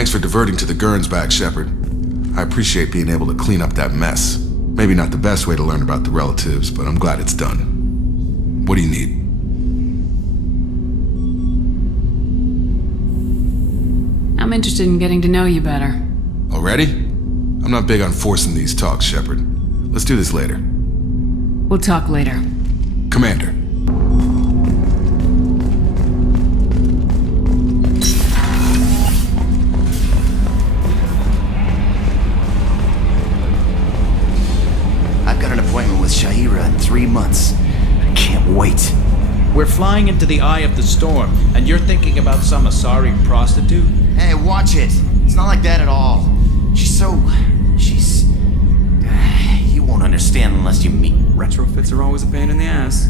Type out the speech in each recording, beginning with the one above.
Thanks for diverting to the Gurns back, Shepard. I appreciate being able to clean up that mess. Maybe not the best way to learn about the relatives, but I'm glad it's done. What do you need? I'm interested in getting to know you better. Already? I'm not big on forcing these talks, Shepard. Let's do this later. We'll talk later. Commander. I've got an appointment with Shahira in 3 months. I can't wait. We're flying into the eye of the storm, and you're thinking about some Asari prostitute? Hey, watch it. It's not like that at all. She's... You won't understand unless you meet. Retrofits are always a pain in the ass.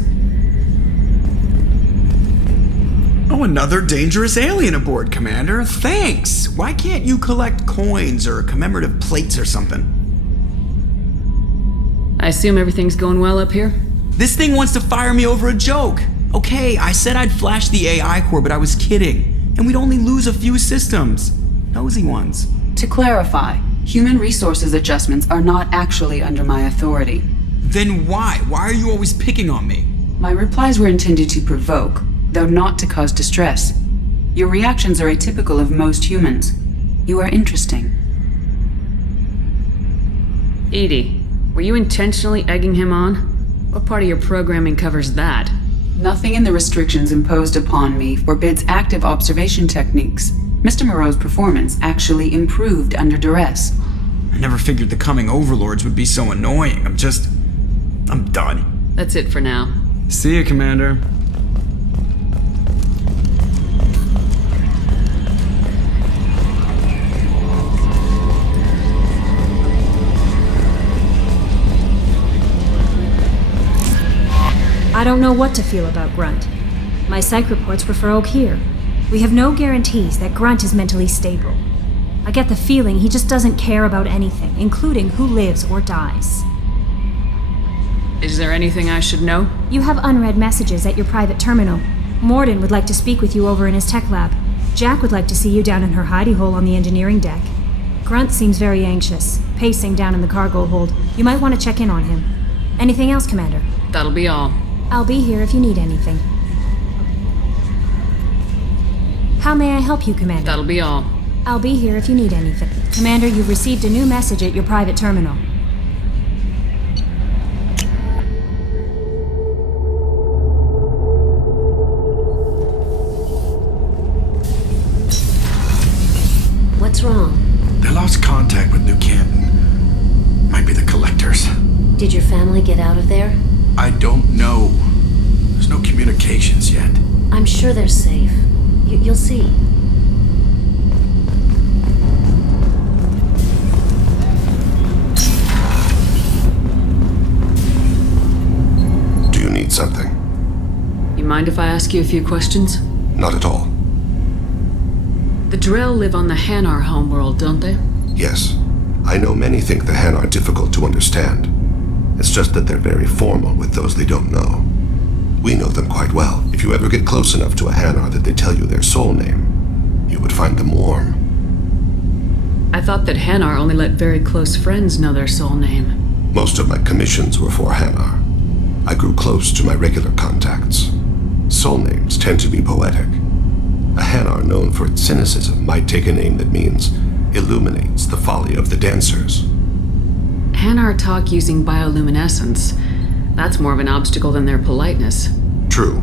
Oh, another dangerous alien aboard, Commander. Thanks! Why can't you collect coins or commemorative plates or something? I assume everything's going well up here? This thing wants to fire me over a joke. Okay, I said I'd flash the AI core, but I was kidding. And we'd only lose a few systems. Nosy ones. To clarify, human resources adjustments are not actually under my authority. Then why? Why are you always picking on me? My replies were intended to provoke, though not to cause distress. Your reactions are atypical of most humans. You are interesting. Edie, were you intentionally egging him on? What part of your programming covers that? Nothing in the restrictions imposed upon me forbids active observation techniques. Mr. Moreau's performance actually improved under duress. I never figured the coming overlords would be so annoying. I'm done. That's it for now. See ya, Commander. I don't know what to feel about Grunt. My psych reports were for Oak-Here. We have no guarantees that Grunt is mentally stable. I get the feeling he just doesn't care about anything, including who lives or dies. Is there anything I should know? You have unread messages at your private terminal. Morden would like to speak with you over in his tech lab. Jack would like to see you down in her hidey hole on the engineering deck. Grunt seems very anxious, pacing down in the cargo hold. You might want to check in on him. Anything else, Commander? That'll be all. I'll be here if you need anything. How may I help you, Commander? That'll be all. I'll be here if you need anything. Commander, you've received a new message at your private terminal. What's wrong? They lost contact with New Canton. Might be the collectors. Did your family get out of there? I don't know. There's no communications yet. I'm sure they're safe. You'll see. Do you need something? You mind if I ask you a few questions? Not at all. The Drell live on the Hanar homeworld, don't they? Yes. I know many think the Han are difficult to understand. It's just that they're very formal with those they don't know. We know them quite well. If you ever get close enough to a Hanar that they tell you their soul name, you would find them warm. I thought that Hanar only let very close friends know their soul name. Most of my commissions were for Hanar. I grew close to my regular contacts. Soul names tend to be poetic. A Hanar known for its cynicism might take a name that means illuminates the folly of the dancers. Hanar talk using bioluminescence. That's more of an obstacle than their politeness. True.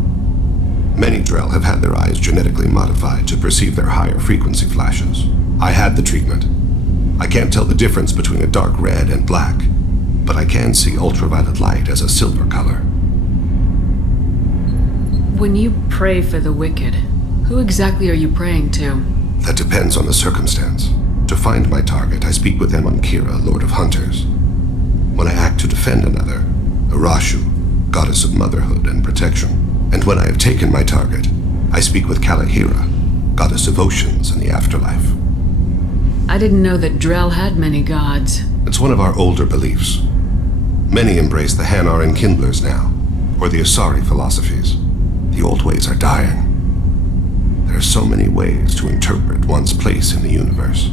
Many Drell have had their eyes genetically modified to perceive their higher frequency flashes. I had the treatment. I can't tell the difference between a dark red and black, but I can see ultraviolet light as a silver color. When you pray for the wicked, who exactly are you praying to? That depends on the circumstance. To find my target, I speak with Kira, Lord of Hunters. When I act to defend another, Arashu, Goddess of Motherhood and Protection. And when I have taken my target, I speak with Kalahira, Goddess of Oceans and the Afterlife. I didn't know that Drell had many gods. It's one of our older beliefs. Many embrace the Hanar and Kindlers now, or the Asari philosophies. The old ways are dying. There are so many ways to interpret one's place in the universe.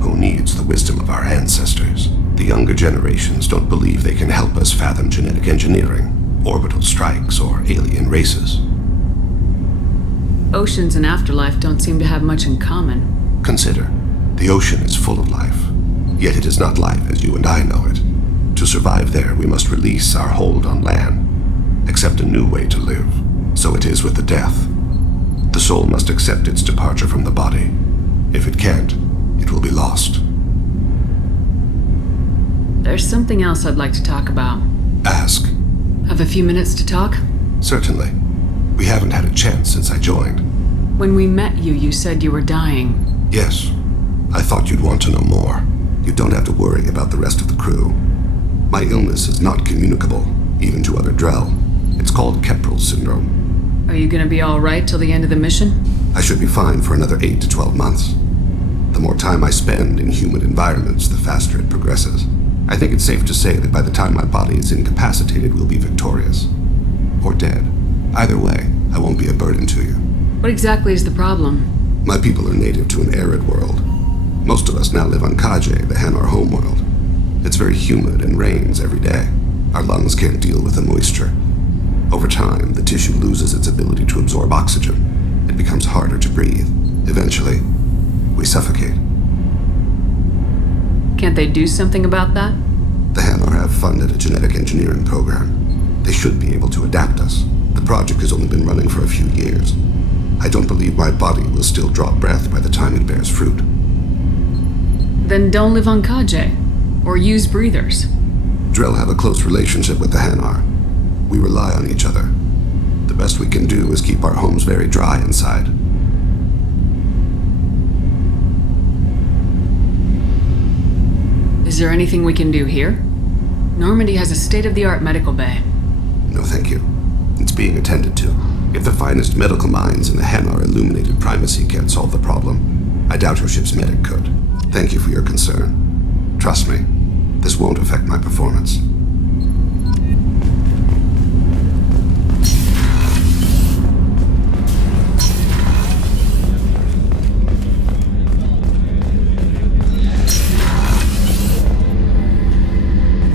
Who needs the wisdom of our ancestors? The younger generations don't believe they can help us fathom genetic engineering, orbital strikes, or alien races. Oceans and afterlife don't seem to have much in common. Consider, the ocean is full of life, yet it is not life as you and I know it. To survive there, we must release our hold on land, accept a new way to live. So it is with the death. The soul must accept its departure from the body. If it can't, it will be lost. There's something else I'd like to talk about. Ask. Have a few minutes to talk? Certainly. We haven't had a chance since I joined. When we met you, you said you were dying. Yes. I thought you'd want to know more. You don't have to worry about the rest of the crew. My illness is not communicable, even to other Drell. It's called Keprel syndrome. Are you gonna be alright till the end of the mission? I should be fine for another 8 to 12 months. The more time I spend in human environments, the faster it progresses. I think it's safe to say that by the time my body is incapacitated, we'll be victorious. Or dead. Either way, I won't be a burden to you. What exactly is the problem? My people are native to an arid world. Most of us now live on Kaje, the Hanar homeworld. It's very humid and rains every day. Our lungs can't deal with the moisture. Over time, the tissue loses its ability to absorb oxygen. It becomes harder to breathe. Eventually, we suffocate. Can't they do something about that? The Hanar have funded a genetic engineering program. They should be able to adapt us. The project has only been running for a few years. I don't believe my body will still draw breath by the time it bears fruit. Then don't live on Kaje. Or use breathers. Drell have a close relationship with the Hanar. We rely on each other. The best we can do is keep our homes very dry inside. Is there anything we can do here? Normandy has a state-of-the-art medical bay. No, thank you. It's being attended to. If the finest medical minds in the Hanar illuminated primacy can't solve the problem, I doubt your ship's medic could. Thank you for your concern. Trust me, this won't affect my performance.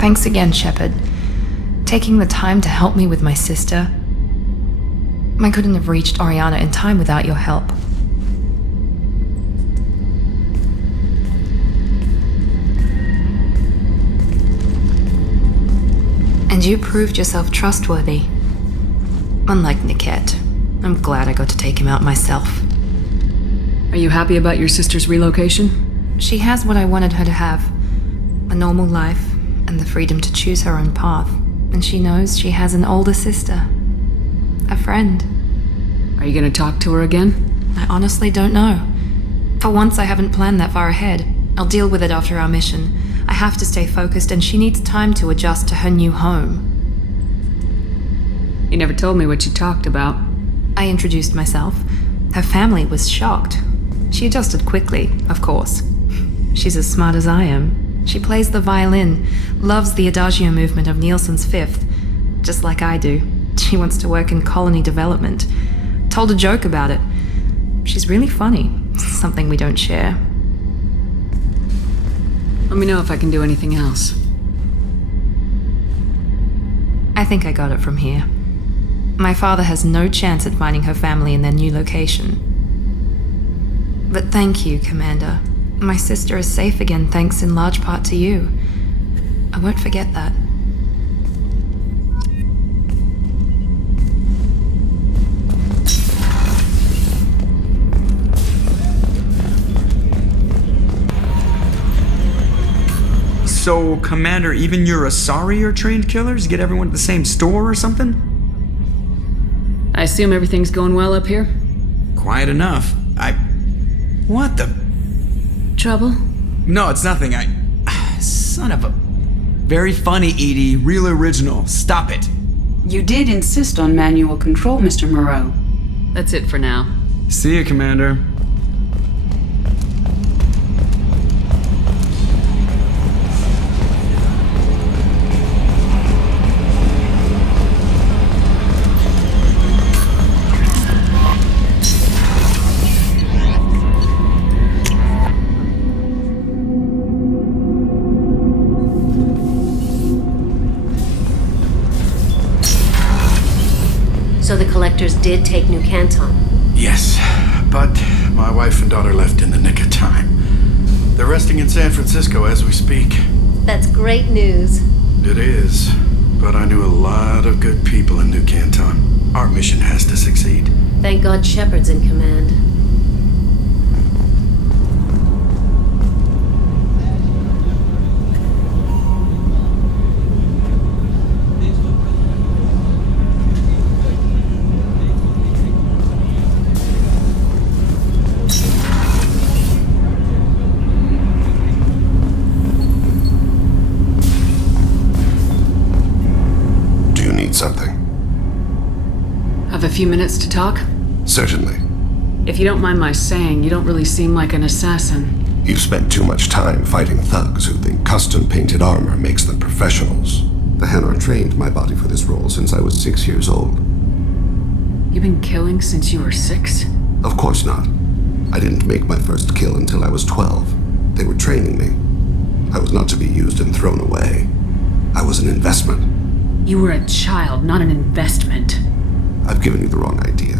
Thanks again, Shepard. Taking the time to help me with my sister. I couldn't have reached Oriana in time without your help. And you proved yourself trustworthy. Unlike Niket, I'm glad I got to take him out myself. Are you happy about your sister's relocation? She has what I wanted her to have. A normal life, and the freedom to choose her own path. And she knows she has an older sister. A friend. Are you gonna talk to her again? I honestly don't know. For once, I haven't planned that far ahead. I'll deal with it after our mission. I have to stay focused, and she needs time to adjust to her new home. You never told me what you talked about. I introduced myself. Her family was shocked. She adjusted quickly, of course. She's as smart as I am. She plays the violin, loves the adagio movement of Nielsen's Fifth, just like I do. She wants to work in colony development. Told a joke about it. She's really funny, something we don't share. Let me know if I can do anything else. I think I got it from here. My father has no chance at finding her family in their new location. But thank you, Commander. My sister is safe again thanks in large part to you. I won't forget that. So, Commander, even your Asari are trained killers? Get everyone at the same store or something? I assume everything's going well up here? Quiet enough. What the? Trouble? No, it's nothing. Son of a... Very funny, Edie. Real original. Stop it. You did insist on manual control, Mr. Moreau. That's it for now. See you, Commander. So the collectors did take New Canton? Yes, but my wife and daughter left in the nick of time. They're resting in San Francisco as we speak. That's great news. It is, but I knew a lot of good people in New Canton. Our mission has to succeed. Thank God Shepard's in command. Something. Have a few minutes to talk? Certainly. If you don't mind my saying, you don't really seem like an assassin. You've spent too much time fighting thugs who think custom-painted armor makes them professionals. The Hanar trained my body for this role since I was 6 years old. You've been killing since you were 6? Of course not. I didn't make my first kill until I was 12. They were training me. I was not to be used and thrown away. I was an investment. You were a child, not an investment. I've given you the wrong idea.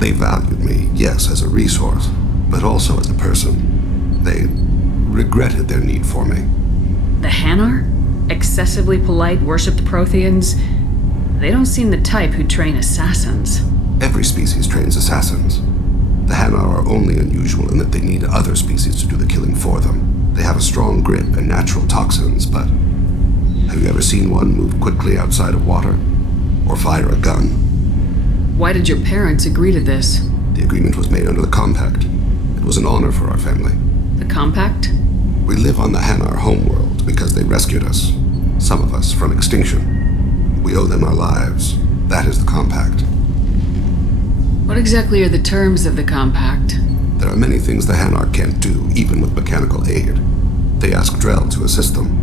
They valued me, yes, as a resource, but also as a person. They regretted their need for me. The Hanar? Excessively polite, worshipped Protheans? They don't seem the type who train assassins. Every species trains assassins. The Hanar are only unusual in that they need other species to do the killing for them. They have a strong grip and natural toxins, but have you ever seen one move quickly outside of water? Or fire a gun? Why did your parents agree to this? The agreement was made under the Compact. It was an honor for our family. The Compact? We live on the Hanar homeworld because they rescued us. Some of us from extinction. We owe them our lives. That is the Compact. What exactly are the terms of the Compact? There are many things the Hanar can't do, even with mechanical aid. They ask Drell to assist them.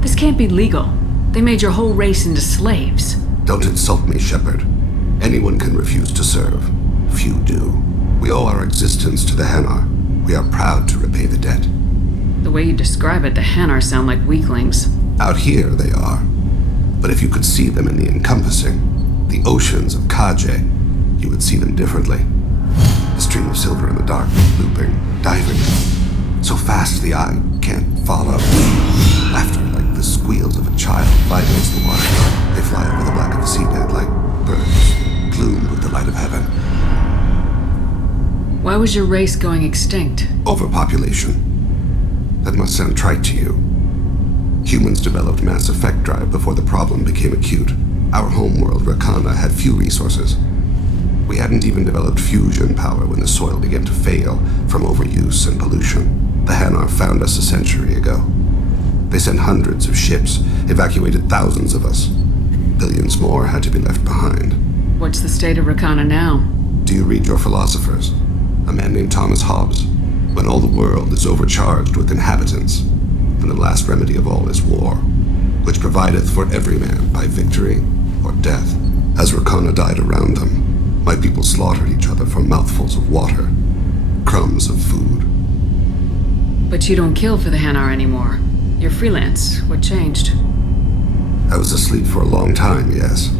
This can't be legal. They made your whole race into slaves. Don't insult me, Shepard. Anyone can refuse to serve. Few do. We owe our existence to the Hanar. We are proud to repay the debt. The way you describe it, the Hanar sound like weaklings. Out here, they are. But if you could see them in the encompassing, the oceans of Kaje, you would see them differently. A stream of silver in the dark, looping, diving. So fast the eye can't follow. Laughter like the squeals of a child vibrates the water. They fly over the black of the seabed like birds, plumed with the light of heaven. Why was your race going extinct? Overpopulation. That must sound trite to you. Humans developed mass effect drive before the problem became acute. Our homeworld, Rakana, had few resources. We hadn't even developed fusion power when the soil began to fail from overuse and pollution. The Hanar found us a century ago. They sent hundreds of ships, evacuated thousands of us. Billions more had to be left behind. What's the state of Rakana now? Do you read your philosophers? A man named Thomas Hobbes. When all the world is overcharged with inhabitants, and the last remedy of all is war, which provideth for every man by victory or death. As Rakana died around them, my people slaughtered each other for mouthfuls of water, crumbs of food. But you don't kill for the Hanar anymore. You're freelance. What changed? I was asleep for a long time, yes.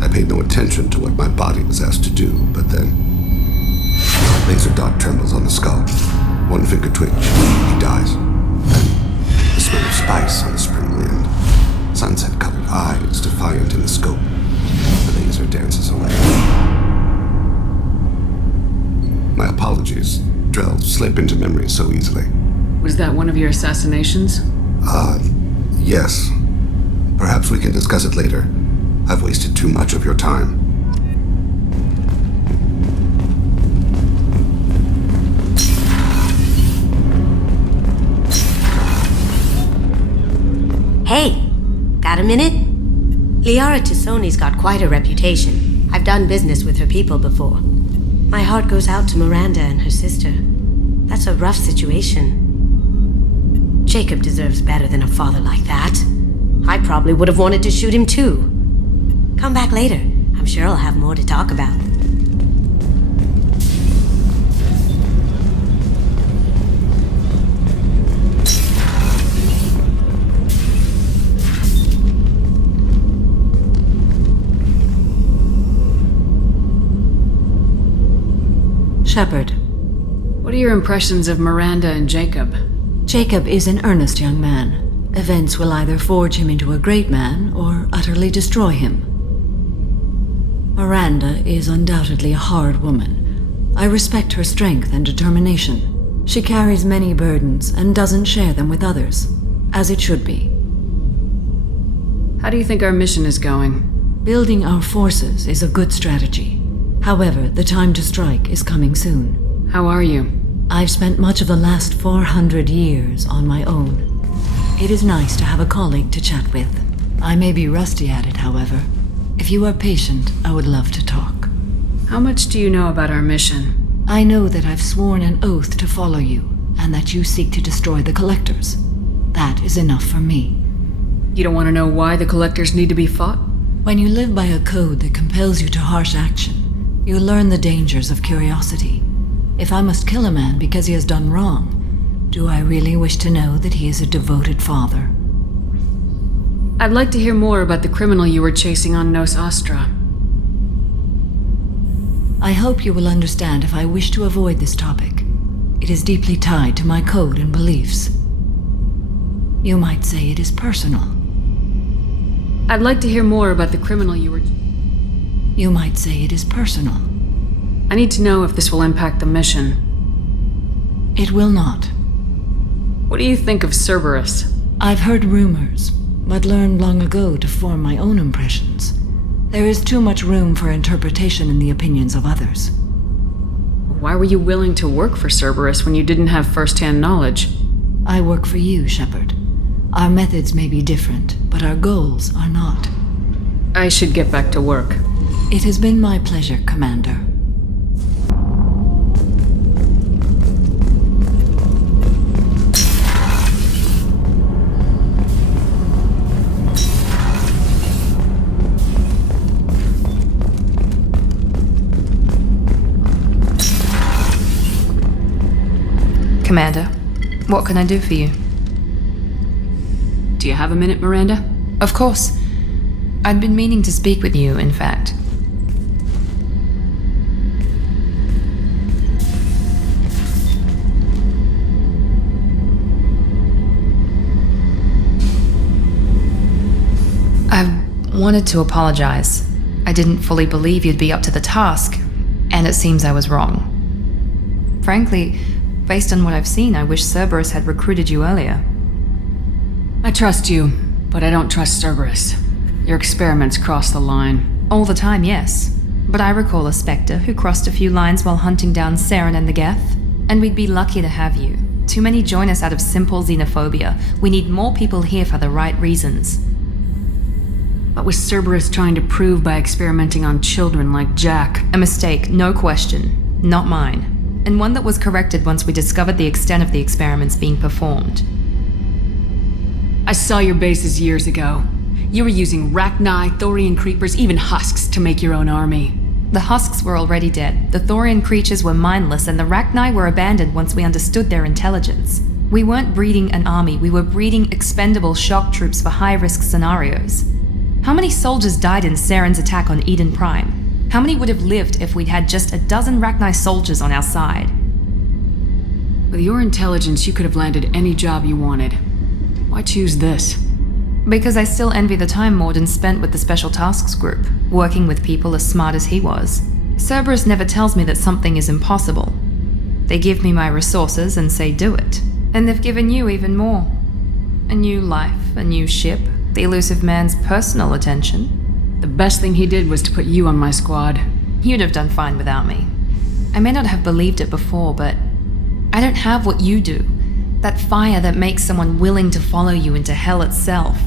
I paid no attention to what my body was asked to do, but then... laser dot trembles on the skull. One finger twitch. He dies. Then the smell of spice on the spring wind. Sunset-colored eyes defiant in the scope. The laser dances away. My apologies. Drell slip into memory so easily. Was that one of your assassinations? Yes. Perhaps we can discuss it later. I've wasted too much of your time. Hey, got a minute? Liara Tassoni's got quite a reputation. I've done business with her people before. My heart goes out to Miranda and her sister. That's a rough situation. Jacob deserves better than a father like that. I probably would have wanted to shoot him too. Come back later. I'm sure I'll have more to talk about. Shepard. What are your impressions of Miranda and Jacob? Jacob is an earnest young man. Events will either forge him into a great man or utterly destroy him. Miranda is undoubtedly a hard woman. I respect her strength and determination. She carries many burdens and doesn't share them with others, as it should be. How do you think our mission is going? Building our forces is a good strategy. However, the time to strike is coming soon. How are you? I've spent much of the last 400 years on my own. It is nice to have a colleague to chat with. I may be rusty at it, however. If you are patient, I would love to talk. How much do you know about our mission? I know that I've sworn an oath to follow you, and that you seek to destroy the Collectors. That is enough for me. You don't want to know why the Collectors need to be fought? When you live by a code that compels you to harsh action, you learn the dangers of curiosity. If I must kill a man because he has done wrong, do I really wish to know that he is a devoted father? I'd like to hear more about the criminal you were chasing on Nos Astra. I hope you will understand if I wish to avoid this topic. It is deeply tied to my code and beliefs. You might say it is personal. I'd like to hear more about the criminal you were... You might say it is personal. I need to know if this will impact the mission. It will not. What do you think of Cerberus? I've heard rumors, but learned long ago to form my own impressions. There is too much room for interpretation in the opinions of others. Why were you willing to work for Cerberus when you didn't have first-hand knowledge? I work for you, Shepard. Our methods may be different, but our goals are not. I should get back to work. It has been my pleasure, Commander. Commander, what can I do for you? Do you have a minute, Miranda? Of course. I'd been meaning to speak with you, in fact. I wanted to apologize. I didn't fully believe you'd be up to the task, and it seems I was wrong. Frankly, based on what I've seen, I wish Cerberus had recruited you earlier. I trust you, but I don't trust Cerberus. Your experiments cross the line. All the time, yes. But I recall a Spectre who crossed a few lines while hunting down Saren and the Geth. And we'd be lucky to have you. Too many join us out of simple xenophobia. We need more people here for the right reasons. What was Cerberus trying to prove by experimenting on children like Jack? A mistake, no question. Not mine. And one that was corrected once we discovered the extent of the experiments being performed. I saw your bases years ago. You were using Rachni, Thorian creepers, even husks to make your own army. The husks were already dead. The Thorian creatures were mindless, and the Rachni were abandoned once we understood their intelligence. We weren't breeding an army, we were breeding expendable shock troops for high-risk scenarios. How many soldiers died in Saren's attack on Eden Prime? How many would have lived if we'd had just a dozen Rachni soldiers on our side? With your intelligence, you could have landed any job you wanted. Why choose this? Because I still envy the time Morden spent with the Special Tasks Group, working with people as smart as he was. Cerberus never tells me that something is impossible. They give me my resources and say do it. And they've given you even more. A new life, a new ship, the elusive man's personal attention. The best thing he did was to put you on my squad. You'd have done fine without me. I may not have believed it before, but I don't have what you do. That fire that makes someone willing to follow you into hell itself.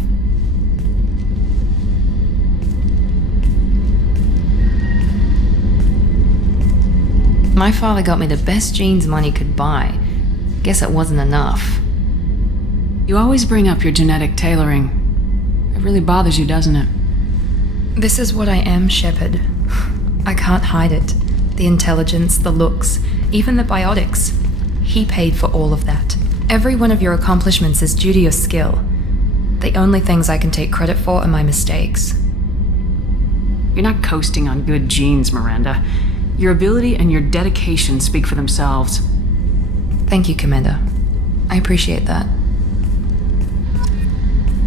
My father got me the best jeans money could buy. Guess it wasn't enough. You always bring up your genetic tailoring. It really bothers you, doesn't it? This is what I am, Shepard. I can't hide it. The intelligence, the looks, even the biotics. He paid for all of that. Every one of your accomplishments is due to your skill. The only things I can take credit for are my mistakes. You're not coasting on good genes, Miranda. Your ability and your dedication speak for themselves. Thank you, Commander. I appreciate that.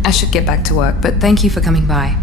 I should get back to work, but thank you for coming by.